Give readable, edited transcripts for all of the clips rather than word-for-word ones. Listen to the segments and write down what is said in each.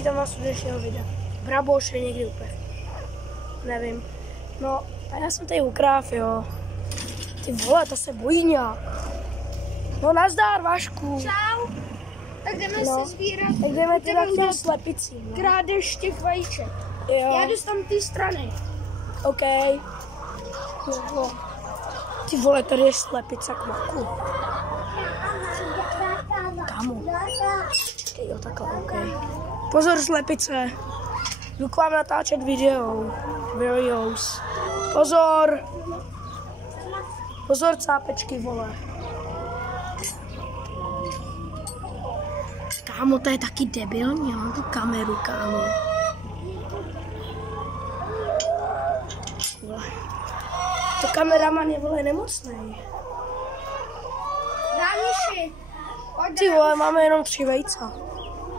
vítám vás u dnešního videa. Braboše někdy úplně. Nevím. No a já jsem tady u kráv, jo. Ty vole, ta se bojí nějak. No nazdar, Vašku. Čau. Tak jdeme si sbírat. Tak jdeme teda k těm slepicím. No. Krádež těch vajíček. Jo. Já jdu z tam té strany. OK. Jo. Ty vole, tady je slepice k maku. Kamu. Jo, takhle, OK. Pozor, slepice. Jdu k vám natáčet videos. Pozor. Pozor, cápečky, vole. Kámo, to je taky debilní, já mám tu kameru, kámo. Vole. To kameraman je, vole, nemocnej. Rániši. Ty vole, máme jenom 3 vejca.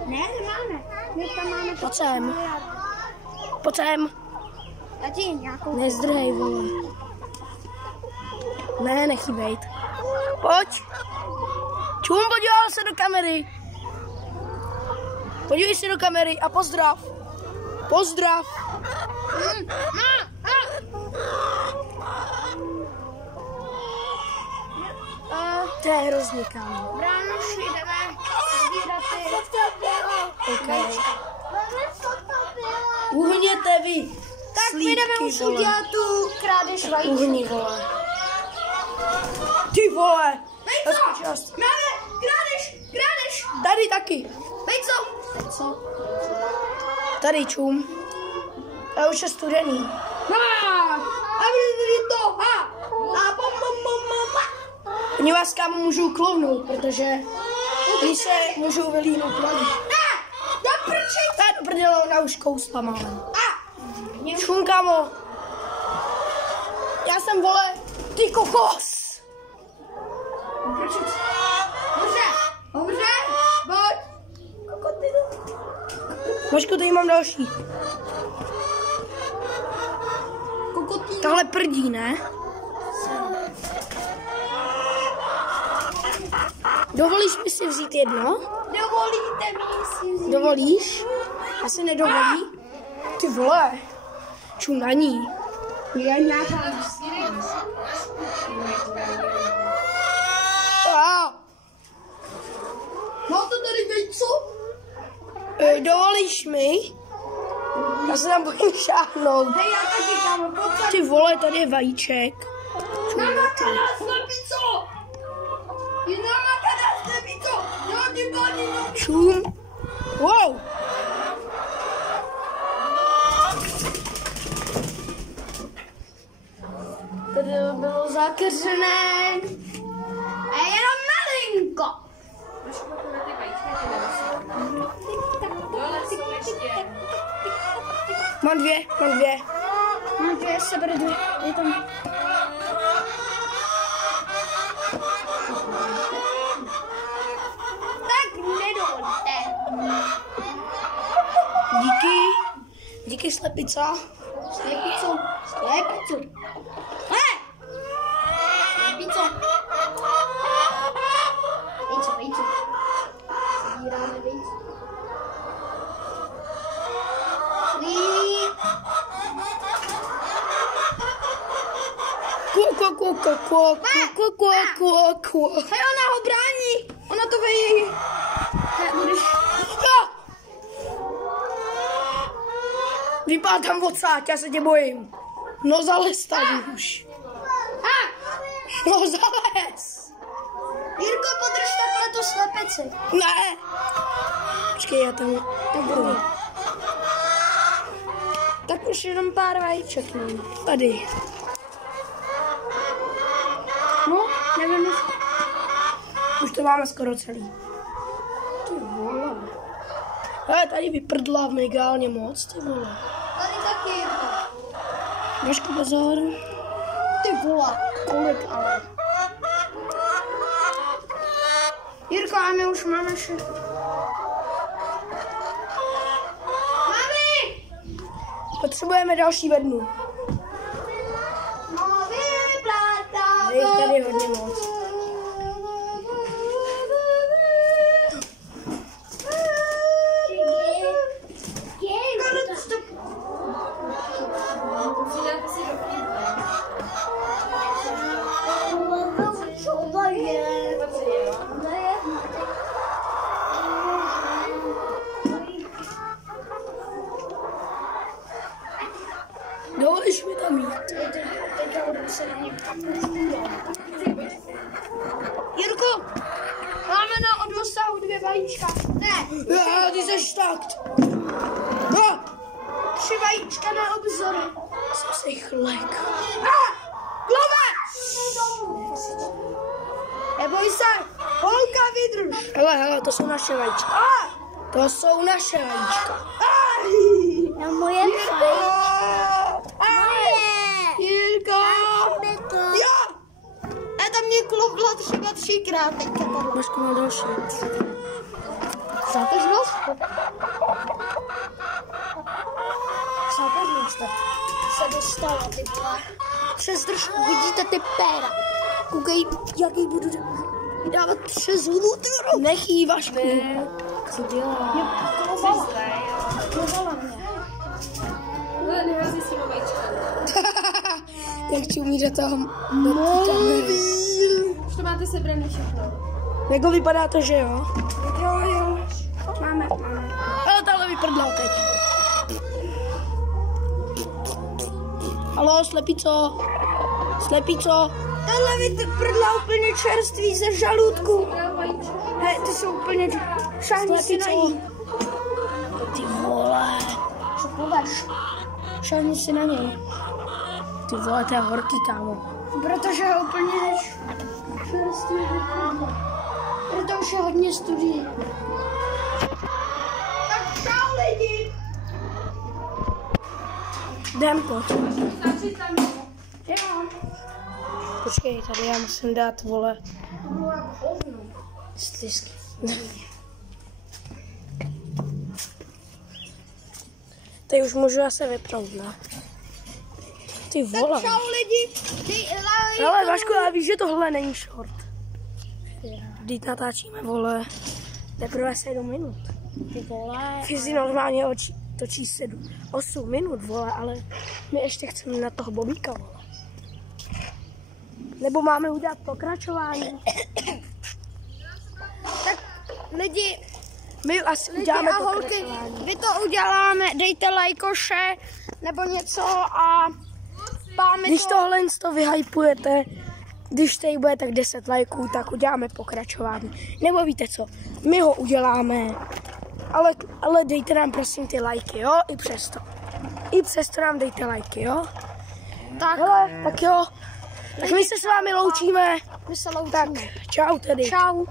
Ne, nemáme. My tam máme... Pojď sem. Pojď sem. Tati, nějakou... Nezdrhej, vole. Ne, nechci bejt. Pojď. Čum, podíval se do kamery. Podívej se do kamery a pozdrav. Pozdrav. To je hrozně, kámo. Rániši, jdeme sbírat ty... OK. Uhněte vy. Tak my jdeme už udělat tu krádež vajíček. Uhni, vole. Ty vole. Vejco! Máme krádež! Tady taky. Vejco! Tady čum. A už je studený. Oni vás, kámo, můžou klovnout, protože oni se můžou vylíhnout lodí. Do prdele, ona už kousla, máme. Čum, kámo. Já jsem, vole, ty kokos. Dobře, pojď. Vašku, tady mám další. Tahle prdí, ne? Dovolíš mi si vzít jedno? Dovolíte mi si vzít. Dovolíš? Asi nedovolí. Ty vole. Čum na ní. Je nějaká Mám to tady vejco? Dovolíš mi? Já se tam bojím šáhnout. Hej, já taky, kámo, pojď. Ty vole, tady je vajíček. Máma, tady slepico! Máma, tady slepico! Jo, ty body, no. Čum. Wow. Tady bylo zakržené. A jenom malinko. Mám dvě. Mám dvě, sebere dvě. Je tam. Tak nedovolte. Díky slepica. Slepico. Hele! Slepico. Vejco. Sbíráme vejco. Hej, ona ho brání. Ona to vejí. Vypadá tam odsáď, já se tě bojím. No zalez tady už. No zalez. Jirko, podrž takhle tu slepici. Ne. Počkej, já tam... Tak druhý. Tak už jenom pár vajíček mám. Tady. No, nevím, jestli... Už to máme skoro celý. Ty vole. Hele, tady vyprdla megálně moc, ty vole. Tady taky, Jirko. Vašku, pozor. Ty vole, kolik ale. Jirko, a my už máme všechno. Mami! Potřebujeme další vednu. Je jich tady hodně moc. Dovolíš mi tam jít? Jirku, máme na odnosahu 2 vajíčka. Ne. Ty seš takt. 3 vajíčka na obzory. Jsem si chlek. Klove! Neboj se, holka vydrž. Hele, to jsou naše vajíčka. To jsou naše vajíčka. No moje Jirko! Jo! A tam mě klopla třeba 3krát teďka. Vašku má další. Zátežnost? Se dostala, ty vole. Přes držku, vidíte ty péra. Koukej, jaký budu dávat přes hudu. Nech jí, Vašku. Co dělá? Klovala mě. Nehází si vajíčka. Jak ti umí do toho kamery. Už to máte sebrané všechno. Jako vypadá to, že jo? Jo. Máme. Ale tahle vyprdla teď. Haló, slepico? Tahle vyprdla úplně čerství ze žaludku. Hej, ty jsou úplně... Šáhni si na ní. Ty vole. Co poveš? Šáhni si na něj. Ty vole, to je horký, kámo. Protože je úplně čerstvý vyprdla. Proto už je hodně studií. Tak čau lidi. Dám kód. Jo. Počkej, tady já musím dát, vole. Stysky. Tady už můžu asi vypnout, ne? Ty vole. Čau lidi. Ale Vašku, já víš, že tohle není short. Vždyť natáčíme, vole. Teprve 7 minut. Ty vole. Fizi normálně točí 8 minut, vole, ale my ještě chceme na toho Bobíka, vole. Nebo máme udělat pokračování. Tak lidi, My asi uděláme a holky, pokračování. vy to uděláme, dejte lajkoše nebo něco a páme Když to. tohle to vyhypujete, když tady bude tak 10 lajků, tak uděláme pokračování. Nebo víte co, my ho uděláme, ale dejte nám prosím ty lajky, jo, i přesto. I přesto nám dejte lajky, jo. Tak, Hele, tak jo, tak my se s vámi loučíme. my se loučíme. Tak, čau tedy. Čau.